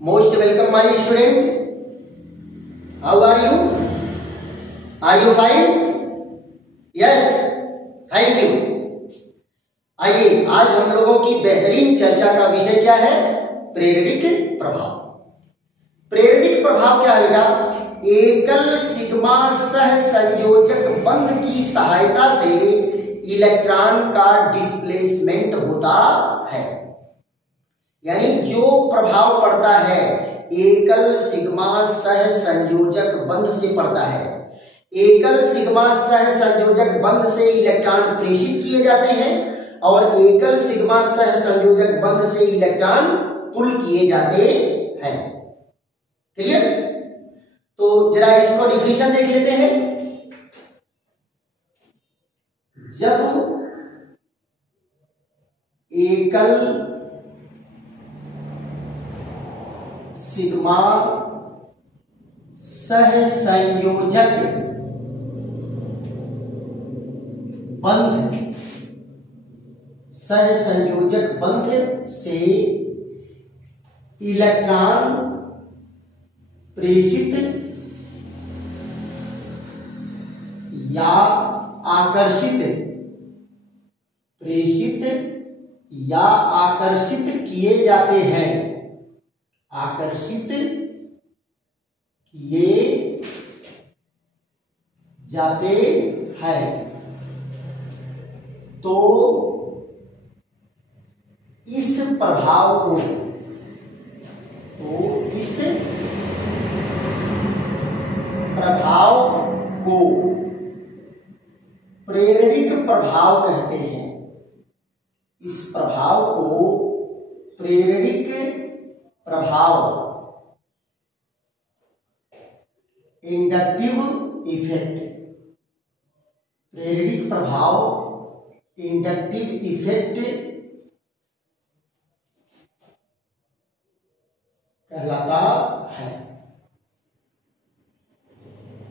Most welcome my student. How are you? Are you fine? Yes. Thank you. आइए आज हम लोगों की बेहतरीन चर्चा का विषय क्या है? प्रेरणिक प्रभाव। प्रेरणिक प्रभाव क्या है बेटा? एकल सिग्मा सहसंयोजक बंध की सहायता से इलेक्ट्रॉन का डिस्प्लेसमेंट होता है। यानी जो प्रभाव पड़ता है एकल सिग्मा सहसंयोजक बंध से पड़ता है। एकल सिग्मा सहसंयोजक बंध से इलेक्ट्रॉन प्रेषित किए जाते हैं और एकल सिग्मा सहसंयोजक बंध से इलेक्ट्रॉन पुल किए जाते हैं। क्लियर? तो जरा इसको डिफिनेशन देख लेते हैं। जब एकल सिग्मा सहसंयोजक बंध से इलेक्ट्रॉन प्रेषित या आकर्षित किए जाते हैं। तो इस प्रभाव को प्रेरणिक प्रभाव कहते हैं। इस प्रभाव को प्रेरणिक प्रभाव, इंडक्टिव इफेक्ट, प्रेरणिक प्रभाव, इंडक्टिव इफेक्ट कहलाता है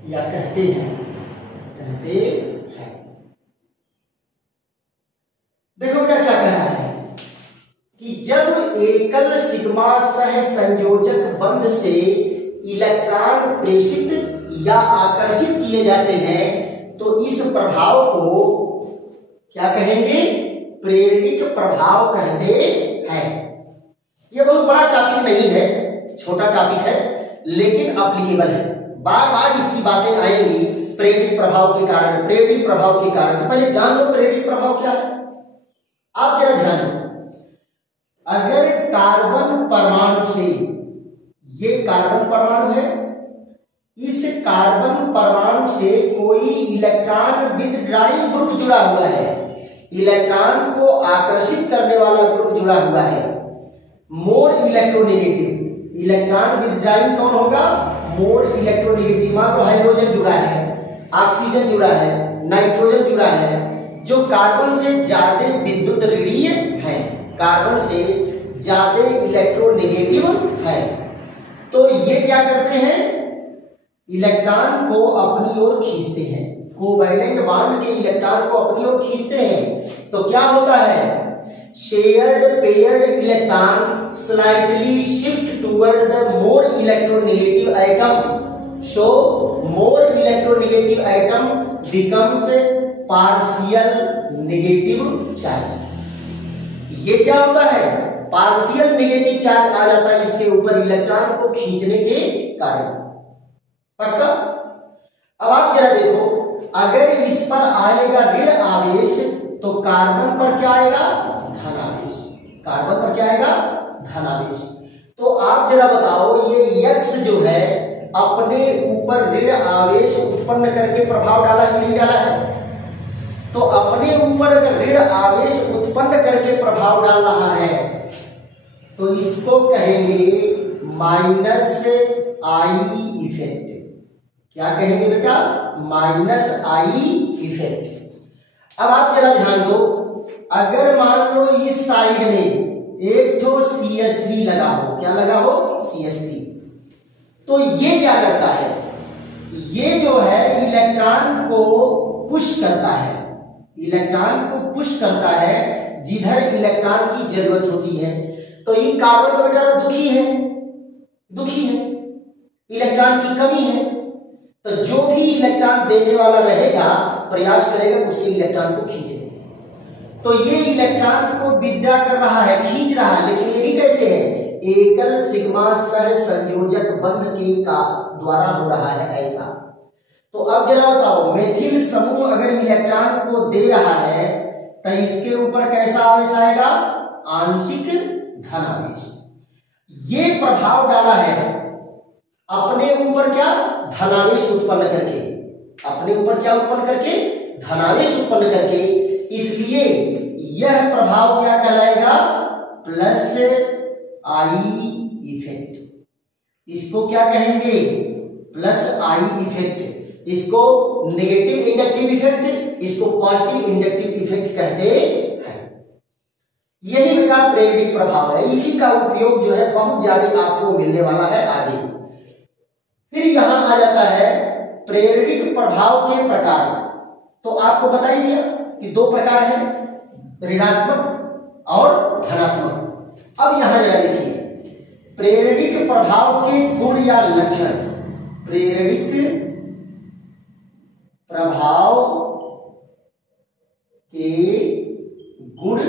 या कहते हैं। देखो बेटा क्या कह रहा है कि जब एकल सिग्मा सहसंयोजक बंध से इलेक्ट्रॉन प्रेषित या आकर्षित किए जाते हैं तो इस प्रभाव को क्या कहेंगे? प्रेरणिक प्रभाव कहते हैं। यह बहुत बड़ा टॉपिक नहीं है, छोटा टॉपिक है लेकिन एप्लीकेबल है। बार बार इसकी बातें आएंगी प्रेरणिक प्रभाव के कारण। तो पहले जान लो प्रेरणिक प्रभाव क्या है। आप जरा ध्यान दो, अगर कार्बन परमाणु से, ये कार्बन परमाणु है, इस कार्बन परमाणु से कोई इलेक्ट्रॉन विथड्राइंग ग्रुप जुड़ा हुआ है, इलेक्ट्रॉन को आकर्षित करने वाला ग्रुप जुड़ा हुआ है, मोर इलेक्ट्रोनेगेटिव। इलेक्ट्रॉन विथड्राइंग कौन होगा? More electronegative. मान लो हाइड्रोजन जुड़ा है, ऑक्सीजन जुड़ा है, नाइट्रोजन जुड़ा है, जो कार्बन से ज्यादा विद्युत ऋणीय है, कार्बन से ज्यादा इलेक्ट्रोनेगेटिव है। तो ये क्या करते हैं? इलेक्ट्रॉन को अपनी ओर खींचते हैं, कोवैलेंट बॉन्ड के इलेक्ट्रॉन को अपनी ओर खींचते हैं। तो क्या होता है? Shared paired electron slightly shift toward the more electronegative atom, so more electronegative atom becomes partial negative charge. ये क्या होता है? पार्शियल नेगेटिव चार्ज आ जाता है इसके ऊपर इलेक्ट्रॉन को खींचने के कारण। पक्का? अब आप जरा देखो, अगर इस पर आएगा ऋण आवेश तो कार्बन पर क्या आएगा? धन आवेश। कार्बन पर क्या आएगा? धन आवेश। तो आप जरा बताओ, ये X जो है अपने ऊपर ऋण आवेश उत्पन्न करके प्रभाव डाला कि नहीं डाला है? तो अपने ऊपर अगर ऋण आवेश उत्पन्न करके प्रभाव डाल रहा है तो इसको कहेंगे माइनस आई इफेक्ट। क्या कहेंगे बेटा? Minus I effect. अब आप जरा ध्यान दो, अगर मान लो इस साइड में एक तो CH3 लगा हो, क्या लगा हो? CH3। तो ये क्या करता है? ये जो है इलेक्ट्रॉन को पुश करता है, जिधर इलेक्ट्रॉन की जरूरत होती है। तो ये कार्बन तो बेटा दुखी है, दुखी है, इलेक्ट्रॉन की कमी है। तो जो भी इलेक्ट्रॉन देने वाला रहेगा प्रयास करेगा उससे इलेक्ट्रॉन को खींचे। तो ये इलेक्ट्रॉन को विड्रॉ कर रहा है, खींच रहा है, लेकिन ये भी कैसे है? एकल सिग्मा सह संयोजक बंध के का द्वारा हो रहा है ऐसा। तो अब जरा बताओ, मेथिल समूह अगर इलेक्ट्रॉन को दे रहा है तो इसके ऊपर कैसा आवेश आएगा? आंशिक धनावेश। ये प्रभाव डाला है अपने ऊपर क्या? धनावेश उत्पन्न करके, अपने ऊपर क्या उत्पन्न करके? धनावेश उत्पन्न करके। इसलिए यह प्रभाव क्या कहलाएगा? Plus I effect. इसको क्या कहेंगे? Plus I effect. इसको नेगेटिव इंडक्टिव इफेक्ट, इसको पॉजिटिव इंडक्टिव इफेक्ट कहते हैं। यही बेटा प्रेरित प्रभाव है। इसी का उपयोग जो है बहुत ज्यादा आपको मिलने वाला है आगे। फिर यहां आ जाता है प्रेरित प्रभाव के प्रकार। तो आपको बता ही दिया कि दो प्रकार है, ऋणात्मक और धनात्मक। अब यहां जरा देखिए, प्रेरित प्रभाव के गुण या लक्षण। प्रेरित प्रभाव के गुण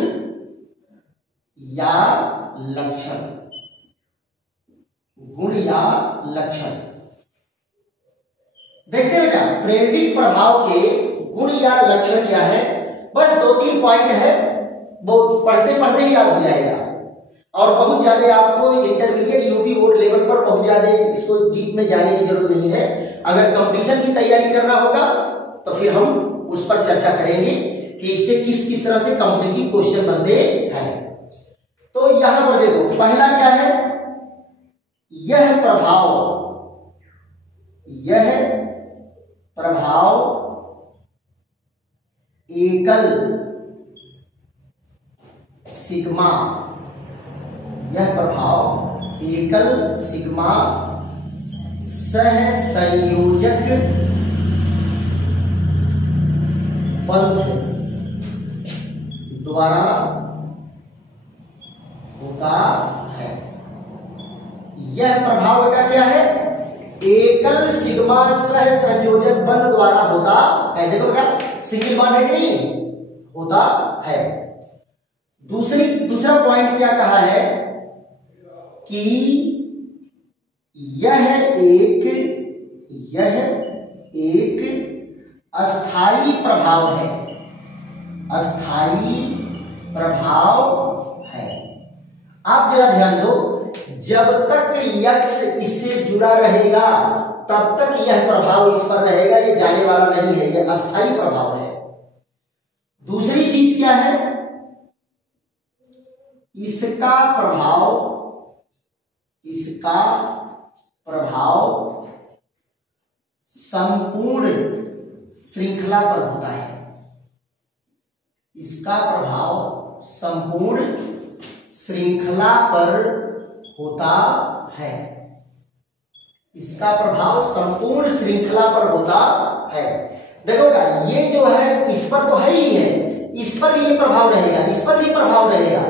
या लक्षण। गुण या लक्षण देखते हैं बेटा। प्रेरित प्रभाव के गुण या लक्षण क्या है? बस 2-3 पॉइंट है, वो पढ़ते पढ़ते ही याद हो जाएगा। और बहुत ज्यादा आपको इंटरमीडिएट यूपी बोर्ड लेवल पर बहुत ज्यादा इसको डीप में जाने की जरूरत नहीं है। अगर कंपटीशन की तैयारी करना होगा तो फिर हम उस पर चर्चा करेंगे कि इससे किस किस तरह से कॉम्पिटिटिव क्वेश्चन बनते हैं। तो यहां पर देखो, पहला क्या है? यह प्रभाव एकल सिग्मा, यह प्रभाव एकल सिग्मा सहसंयोजक बंध द्वारा होता है। यह प्रभाव बेटा क्या है? एकल सिग्मा सहसंयोजक बंध द्वारा होता है। देखो बेटा, सिंगल बॉन्ड है कि नहीं? होता है। दूसरा पॉइंट क्या कहा है कि यह एक अस्थाई प्रभाव है। अस्थाई प्रभाव है। आप जरा ध्यान दो, जब तक यक्स इससे जुड़ा रहेगा तब तक यह प्रभाव इस पर रहेगा, ये जाने वाला नहीं है, यह अस्थाई प्रभाव है। दूसरी चीज क्या है? इसका प्रभाव संपूर्ण श्रृंखला पर होता है। इसका प्रभाव संपूर्ण श्रृंखला पर होता है। इसका प्रभाव संपूर्ण श्रृंखला पर होता है। देखोगा, ये जो है इस पर तो है ही है, इस पर भी ये प्रभाव रहेगा, इस पर भी प्रभाव रहेगा।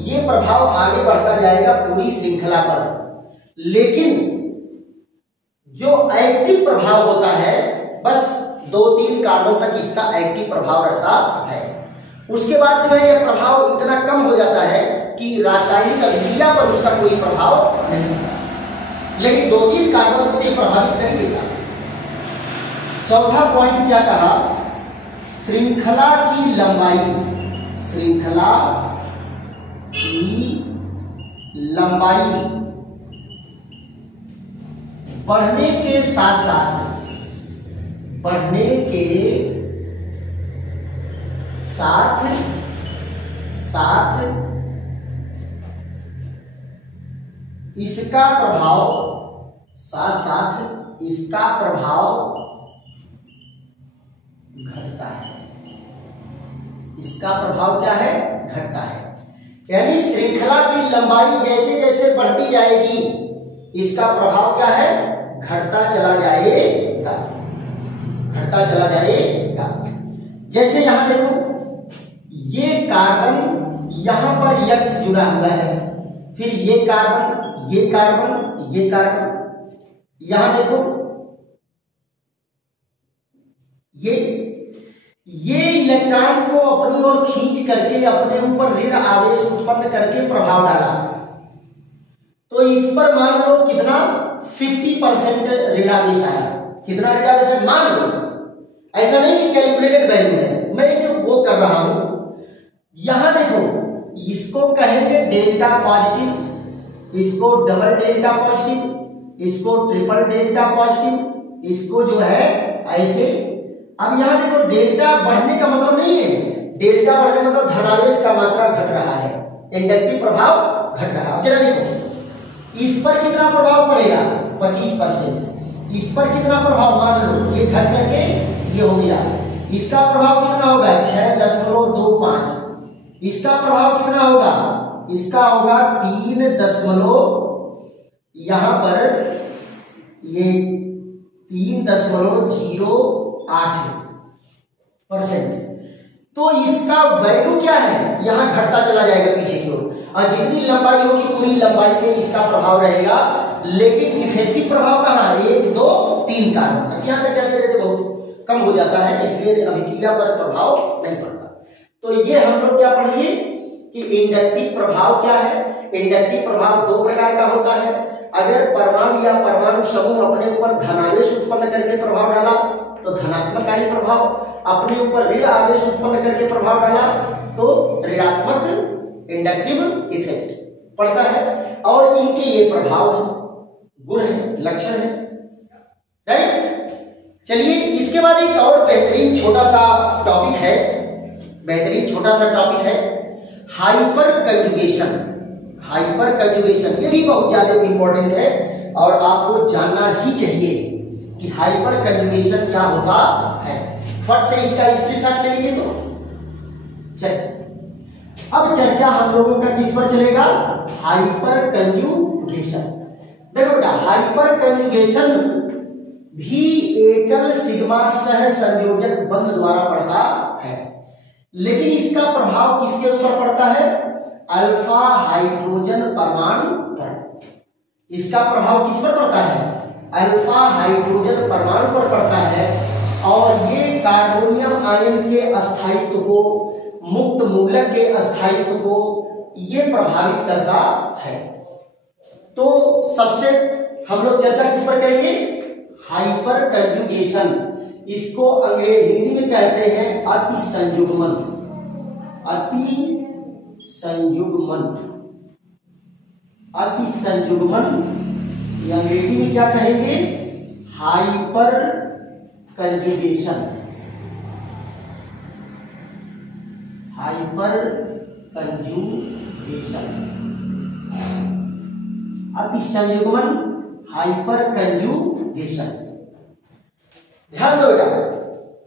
ये प्रभाव आगे बढ़ता जाएगा पूरी श्रृंखला पर। लेकिन जो एक्टिव प्रभाव होता है बस 2-3 कार्बन तक इसका एक्टिव प्रभाव रहता है। उसके बाद जो है यह प्रभाव इतना कम हो जाता है कि रासायनिक अभिक्रिया पर उसका कोई प्रभाव नहीं होता, लेकिन 2-3 कार्बन को प्रभावित कर देगा। चौथा पॉइंट क्या कहा? श्रृंखला की लंबाई। श्रृंखला की लंबाई बढ़ने के साथ साथ इसका प्रभाव घटता है। इसका प्रभाव क्या है? घटता है। यानी श्रृंखला की लंबाई जैसे जैसे बढ़ती जाएगी इसका प्रभाव क्या है? घटता चला जाएगा, घटता चला जाएगा। जैसे यहां देखो, ये कार्बन यहां पर यक्स जुड़ा हुआ है, फिर ये कार्बन ये कार्बन, ये कार्बन, यहां देखो ये इलेक्ट्रॉन को अपनी ओर खींच करके अपने ऊपर ऋण आवेश उत्पन्न करके प्रभाव डाला, तो इस पर मान लो कितना 50% ऋण आवेश आया। कितना ऋण आवेश है मान लो, ऐसा नहीं कि कैलकुलेटेड वैल्यू है, मैं जो वो कर रहा हूं। यहां देखो इसको कहेंगे डेल्टा पॉजिटिव, इसको डबल डेल्टा पॉजिटिव, इसको ट्रिपल डेल्टा पॉजिटिव, इसको जो है ऐसे। अब यहां देखो डेल्टा बढ़ने का मतलब नहीं है, डेल्टा बढ़ने मतलब धनावेश का मात्रा घट रहा है, इंडक्टिव प्रभाव घट रहा है। अब जरा देखो इस पर कितना प्रभाव पड़ेगा 25%, इस पर कितना प्रभाव मान लो ये घट करके ये हो गया, इसका प्रभाव कितना होगा 6.25, इसका प्रभाव कितना होगा, इसका होगा 3 यहां पर ये 3.08%। तो इसका वैल्यू क्या है, यहां घटता चला जाएगा पीछे की ओर, और जितनी लंबाई होगी पूरी लंबाई में इसका प्रभाव रहेगा, लेकिन इफेक्टिव प्रभाव कहां 1, 2, 3 कार्बन तक, यहां तक जाते बहुत कम हो जाता है, इसलिए अभिक्रिया पर प्रभाव नहीं पड़ता। तो ये हम लोग क्या पढ़ लिए कि इंडक्टिव प्रभाव क्या है। इंडक्टिव प्रभाव दो प्रकार का होता है, अगर परमाणु या परमाणु समूह अपने ऊपर धनावेश उत्पन्न करके प्रभाव डाला तो धनात्मक का ही प्रभाव, अपने ऊपर ऋण आवेश उत्पन्न करके प्रभाव डाला तो ऋणात्मक इंडक्टिव इफेक्ट पड़ता है। और इनके ये प्रभाव है, गुण है, लक्षण है, राइट। चलिए इसके बाद एक और बेहतरीन छोटा सा टॉपिक है, बेहतरीन छोटा सा टॉपिक है हाइपर कंजुगेशन। हाइपर कंजुगेशन ये भी बहुत ज्यादा इंपॉर्टेंट है और आपको जानना ही चाहिए कि हाइपर कंजुगेशन क्या होता है। फट से इसका स्क्रीनशॉट ले लीजिए। तो चलिए अब चर्चा हम लोगों का किस पर चलेगा, हाइपर कंजुगेशन। देखो बेटा हाइपर कंजुगेशन भी एकल सिग्मा सह संयोजक बंध द्वारा पड़ता है, लेकिन इसका प्रभाव किसके ऊपर पड़ता है, अल्फा हाइड्रोजन परमाणु पर। इसका प्रभाव किस पर पड़ता है, अल्फा हाइड्रोजन परमाणु पर पड़ता है, और ये कार्बोनियम आयन के अस्थायित्व को, मुक्त मूलक के अस्थायित्व को ये प्रभावित करता है। तो सबसे हम लोग चर्चा किस पर करेंगे, हाइपर कंजुगेशन। इसको अंग्रेजी हिंदी में कहते हैं अति संयुग्मन। अति संयुग्मन, अति संयुग्मन ये अंग्रेजी में क्या कहेंगे, हाइपर कंजुगेशन। हाइपर कंजुगेशन, अति संयुग्मन, हाइपर कंजुगेशन। ध्यान दो बेटा,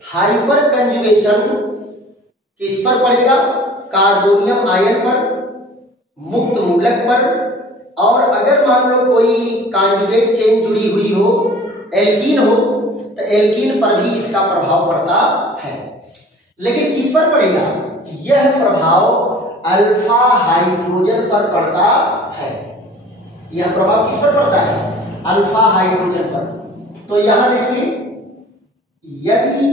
हाइपर कंजुगेशन किस पर पड़ेगा, कार्बोनियम आयन पर, मुक्त मूलक पर, और अगर मान लो कोई कॉन्जुगेट चेन जुड़ी हुई हो, एल्कीन हो, तो एल्कीन पर भी इसका प्रभाव पड़ता है। लेकिन किस पर पड़ेगा, यह प्रभाव अल्फा हाइड्रोजन पर पड़ता है। यह प्रभाव किस पर पड़ता है, अल्फा हाइड्रोजन पर। तो यहां देखिए यदि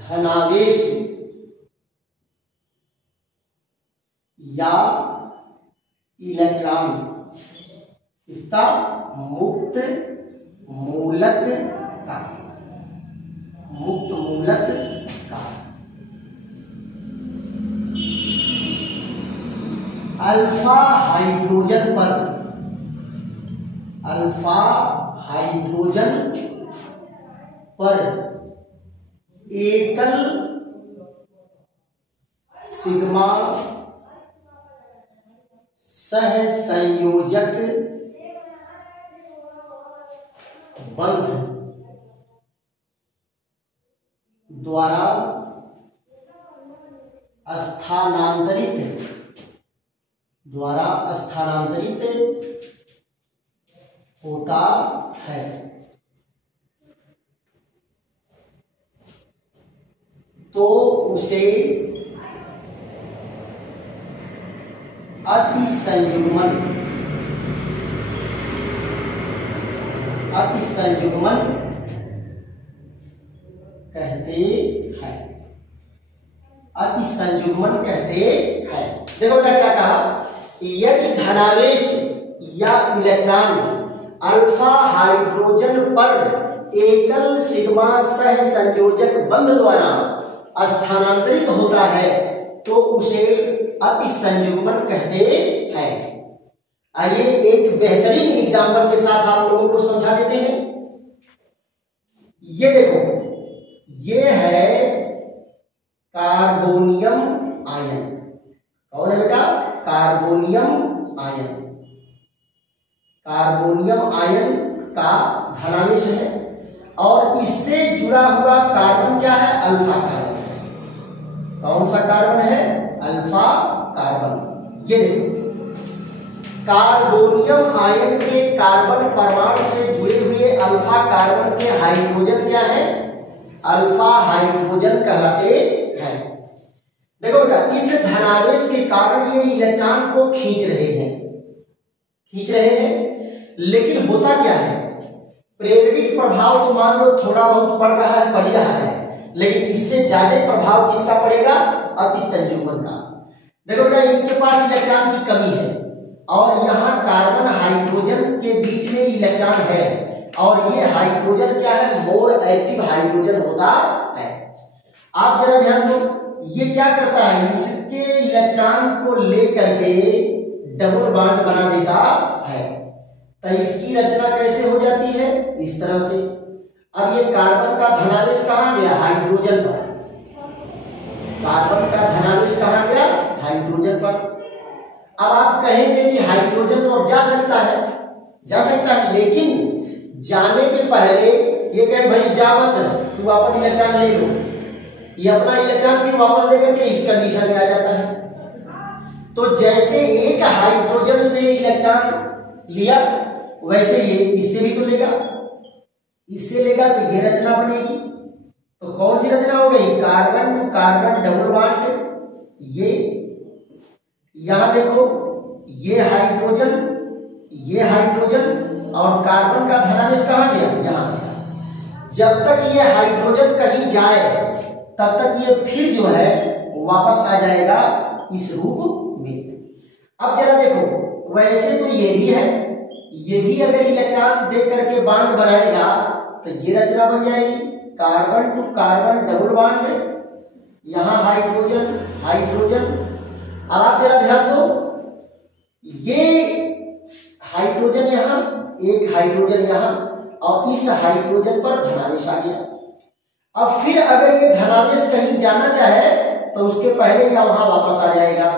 धनावेश या इलेक्ट्रॉन इसका मुक्त मूलक का, मुक्त मूलक का अल्फा हाइड्रोजन पर, अल्फा हाइड्रोजन पर एकल सिग्मा सह संयोजक बंध द्वारा स्थानांतरित होता है। तो उसे अतिसंयुग्मन, अतिसंयुग्मन कहते हैं, अतिसंयुग्मन कहते हैं। देखो बेटा क्या कहा, यदि धनावेश या इलेक्ट्रॉन अल्फा हाइड्रोजन पर एकल सिग्मा सह संयोजक बंध द्वारा स्थानांतरित होता है तो उसे अतिसंयुग्मन कहते हैं। आइए एक बेहतरीन एग्जांपल के साथ आप लोगों को समझा देते हैं। ये देखो, ये है कार्बोनियम आयन। कौन है बेटा? Carbonium ion. कार्बोनियम आयन का धनावेश है और इससे जुड़ा हुआ कार्बन क्या है? Alpha carbon. कौन सा कार्बन है? Alpha carbon. ये देखो, कार्बोनियम आयन के कार्बन परमाणु से जुड़े हुए अल्फा कार्बन के हाइड्रोजन क्या है? अल्फा हाइड्रोजन कहलाते हैं। देखो बेटा, इस धनावेश के कारण ये इलेक्ट्रॉन को खींच रहे हैं, लेकिन होता क्या है, प्रेरणिक प्रभाव तो मान लो थोड़ा बहुत पड़ रहा है, पड़ रहा है, लेकिन इससे ज्यादा प्रभाव किसका पड़ेगा? अतिसंयुग्मन का। देखो बेटा, इनके पास इलेक्ट्रॉन की कमी है और यहाँ कार्बन हाइड्रोजन के बीच में इलेक्ट्रॉन है और ये हाइड्रोजन क्या है? मोर एक्टिव हाइड्रोजन होता है। आप जरा ध्यान दो, ये क्या करता है? इसके इलेक्ट्रॉन को लेकर के डबल बॉन्ड बना देता है। तो इसकी रचना कैसे हो जाती है? इस तरह से। अब ये कार्बन का धनावेश कहां गया? हाइड्रोजन पर। कार्बन का धनावेश कहां गया? हाइड्रोजन पर। अब आप कहेंगे कि हाइड्रोजन तो अब जा सकता है, लेकिन जाने के पहले ये कहे भाई जा मत, तू अपन इलेक्ट्रॉन ले लो। ये अपना इलेक्ट्रॉन फिर वापस लेकर के इस कंडीशन में आ जाता है। तो जैसे एक हाइड्रोजन से इलेक्ट्रॉन लिया, वैसे ये इससे भी तो लेगा, इससे लेगा तो ये रचना बनेगी। तो कौन सी रचना हो गई? Carbon to carbon double bond. ये यहां देखो, ये हाइड्रोजन और कार्बन का धनावेश कहां गया? यहां गया। जब तक ये हाइड्रोजन कहीं जाए तब तक ये फिर जो है वापस आ जाएगा इस रूप में। अब जरा देखो, वैसे तो ये भी है, ये भी अगर इलेक्ट्रॉन दे करके बॉन्ड बनाएगा तो ये रचना बन जाएगी, carbon to carbon double bond. यहां हाइड्रोजन। अब आप जरा ध्यान दो, ये हाइड्रोजन यहां, एक हाइड्रोजन यहां और इस हाइड्रोजन पर धनावेश आ गया। अब फिर अगर ये धनावेश कहीं जाना चाहे तो उसके पहले या वहां वापस आ जाएगा,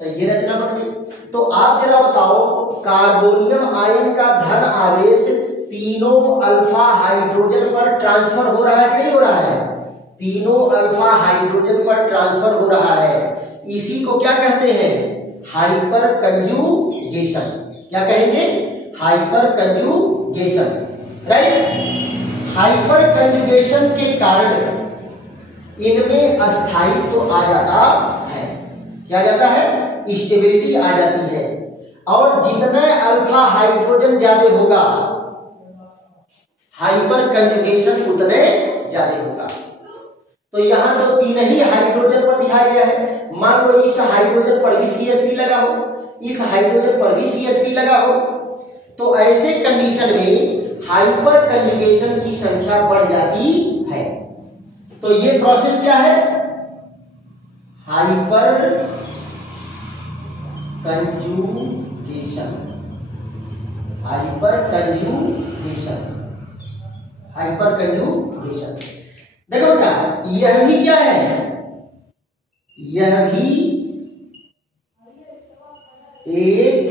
तो ये रचना बन गई। तो आप जरा बताओ, कार्बोनियम आयन का धन आवेश तीनों अल्फा हाइड्रोजन पर ट्रांसफर हो रहा है कि नहीं हो रहा है? तीनों अल्फा हाइड्रोजन पर ट्रांसफर हो रहा है। इसी को क्या कहते हैं? Hyper conjugation. क्या कहेंगे? Hyper conjugation, right. Hyper conjugation के कारण इनमें अस्थायित्व तो आ जाता है। क्या आ जाता है? स्टेबिलिटी आ जाती है। और जितना अल्फा हाइड्रोजन ज्यादा होगा, हाइपर कंजुगेशन उतने ज्यादा होगा। तो यहां तो तीन ही हाइड्रोजन पर दिखाया गया है। मान लो इस हाइड्रोजन पर भी CH3 लगा हो, इस हाइड्रोजन पर भी CH3 लगा हो, तो ऐसे कंडीशन में हाइपर कंजुगेशन की संख्या बढ़ जाती है। तो ये प्रोसेस क्या है? Hyper conjugation. देखो बेटा, यह भी क्या है? यह भी एक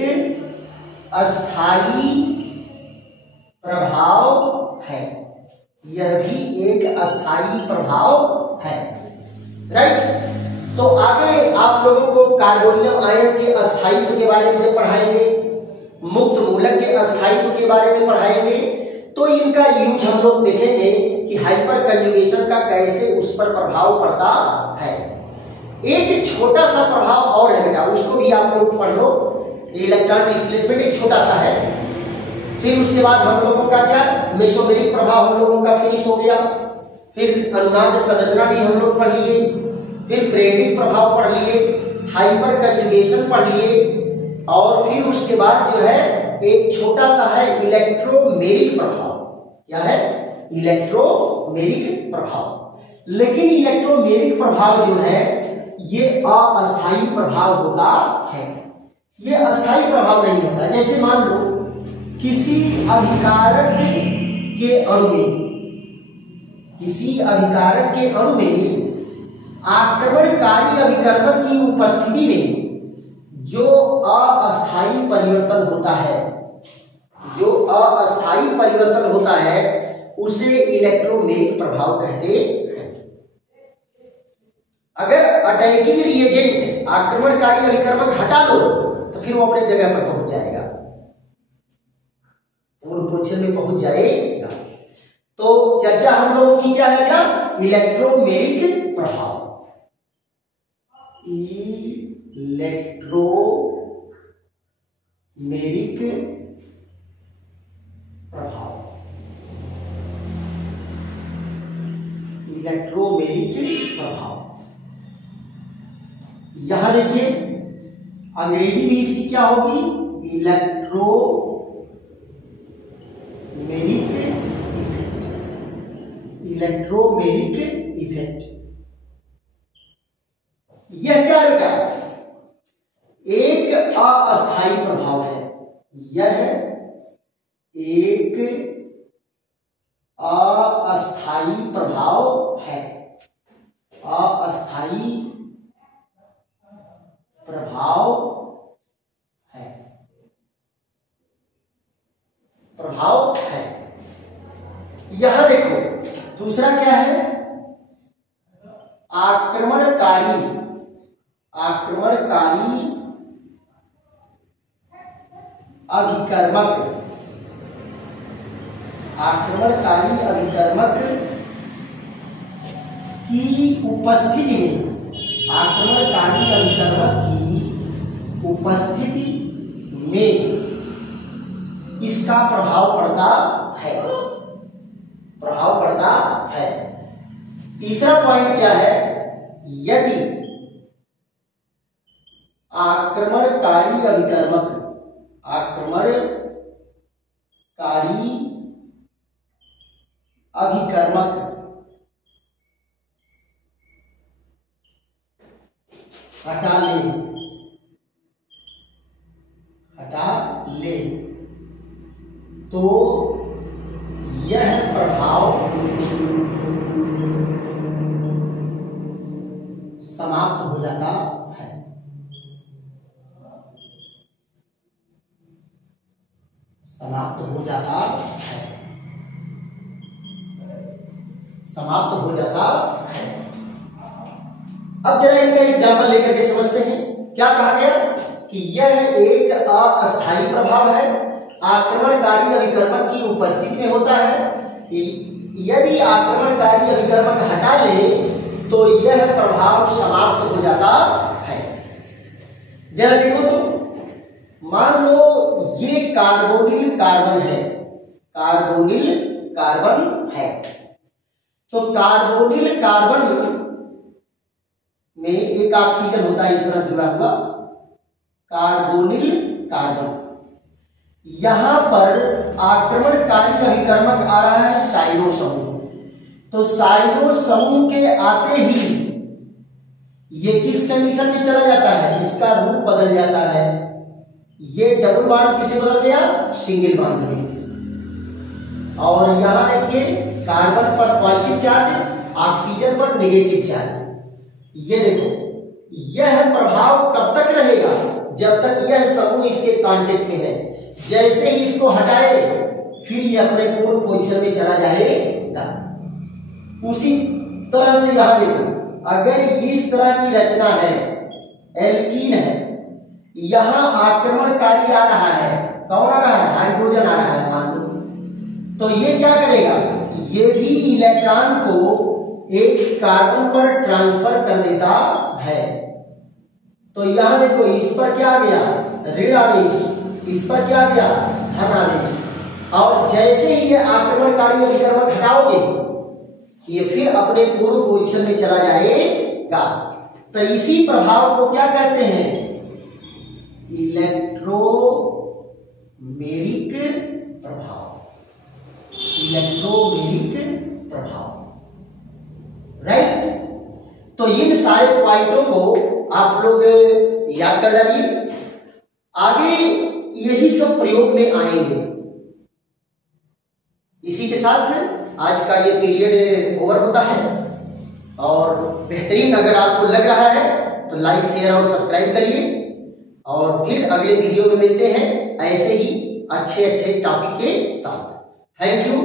अस्थायी प्रभाव है। राइट। तो आगे आप लोगों को कार्बोनियम आयन के अस्थायित्व के बारे में जब पढ़ाएंगे, मुक्त मूलक के अस्थायित्व के बारे में पढ़ाएंगे, तो इनका यूज हम लोग देखेंगे कि हाइपर कंजुगेशन का कैसे उस पर प्रभाव पड़ता है। एक छोटा सा प्रभाव और है बेटा, उसको भी आप लोग पढ़ लो, इलेक्ट्रॉन डिस्प्लेसमेंट एक छोटा सा है। फिर उसके बाद हम लोगों का क्या, मेसोमेरिक प्रभाव हम लोगों का फिनिश हो गया। फिर अनुनाद संरचना भी हम लोग पढ़ लिए, फिर प्रेरित प्रभाव पढ़ लिए, हाइपर कंजुगेशन पढ़ लिए, और फिर उसके बाद जो है एक छोटा सा है इलेक्ट्रोमेरिक प्रभाव। क्या है? इलेक्ट्रोमेरिक प्रभाव। लेकिन इलेक्ट्रोमेरिक प्रभाव जो है ये अस्थायी प्रभाव होता है, ये अस्थायी प्रभाव नहीं होता। जैसे मान लो किसी अभिकारक के अणु में, किसी अभिकारक के अणु में आक्रमणकारी अभिकर्मक की उपस्थिति में जो अस्थायी परिवर्तन होता है, जो अस्थायी परिवर्तन होता है उसे इलेक्ट्रोमेरिक प्रभाव कहते हैं। अगर अटैकिंग रिएजेंट आक्रमणकारी अभिकर्मक हटा लो तो फिर वो अपने जगह पर पहुंच जाएगा, पूर्व पोजीशन में पहुंच जाएगा। तो चर्चा हम लोगों की क्या है? क्या? इलेक्ट्रोमेरिक प्रभाव। इलेक्ट्रोमेरिक प्रभाव, इलेक्ट्रोमेरिक प्रभाव। यहां देखिए अंग्रेजी में इसकी क्या होगी? Electromeric effect, electromeric effect. यह क्या बेटा? एक अस्थायी प्रभाव है, यह एक अस्थायी प्रभाव है, अस्थायी प्रभाव है, प्रभाव है। यहां देखो दूसरा क्या है? आक्रमणकारी, आक्रमणकारी अभिकर्मक, आक्रमणकारी अभिकर्मक की उपस्थिति में, आक्रमणकारी अभिकर्मक की उपस्थिति में इसका प्रभाव पड़ता है, प्रभाव पड़ता है। तीसरा पॉइंट क्या है? यदि आक्रमणकारी अभिकर्मक, आक्रमणकारी अभिकर्मक हटा ले, हटा ले तो यह प्रभाव समाप्त हो जाता है, समाप्त हो जाता है, समाप्त हो जाता है। अब जरा इनका एग्जाम्पल लेकर के समझते हैं। क्या कहा गया? कि यह एक अस्थायी प्रभाव है, आक्रमणकारी अभिकर्मक की उपस्थिति में होता है। यदि आक्रमणकारी अभिकर्मक हटा ले तो यह प्रभाव समाप्त हो जाता है। जरा देखो तो, मान लो ये कार्बोनिल कार्बन है, कार्बोनिल कार्बन है, तो कार्बोनिल कार्बन में एक ऑक्सीजन होता है इस तरह जुड़ा हुआ, कार्बोनिल कार्बन। यहां पर आक्रमणकारी अभिकर्मक आ रहा है साइनो समूह, तो साइनो समूह के आते ही ये किस कंडीशन में चला जाता है? इसका रूप बदल जाता है। ये डबल बॉन्ड किसे बदल गया? सिंगल बॉन्ड में। और यहां देखिए कार्बन पर पॉजिटिव चार्ज, ऑक्सीजन पर नेगेटिव चार्ज। ये देखो, यह प्रभाव कब तक रहेगा? जब तक यह समूह इसके कांटेक्ट में है। जैसे ही इसको हटाए फिर ये अपने पूर्व पोजीशन में चला जाएगा। उसी तरह से यहां देखो, अगर इस तरह की रचना है, एल्कीन है, यहां आक्रमणकारी आ रहा है, कौन आ रहा है? हाइड्रोजन आ रहा है मान लो, तो ये क्या करेगा? ये भी इलेक्ट्रॉन को एक कार्बन पर ट्रांसफर कर देता है, तो यहां देखो इस पर क्या आ गया, ऋण आवेश, इस पर क्या आ गया, धन आवेश। और जैसे ही ये आक्रमणकारी अभिकर्मक हटाओगे ये फिर अपने पूर्व पोजीशन में चला जाएगा। तो इसी प्रभाव को क्या कहते हैं, इलेक्ट्रोमेरिक प्रभाव, इलेक्ट्रोमेरिक प्रभाव, राइट। तो इन सारे पॉइंटों को आप लोग याद कर डालिए, आगे यही सब प्रयोग में आएंगे। इसी के साथ आज का ये पीरियड ओवर होता है। और बेहतरीन अगर आपको लग रहा है तो लाइक शेयर और सब्सक्राइब करिए, और फिर अगले वीडियो में मिलते हैं ऐसे ही अच्छे अच्छे टॉपिक के साथ। Thank you.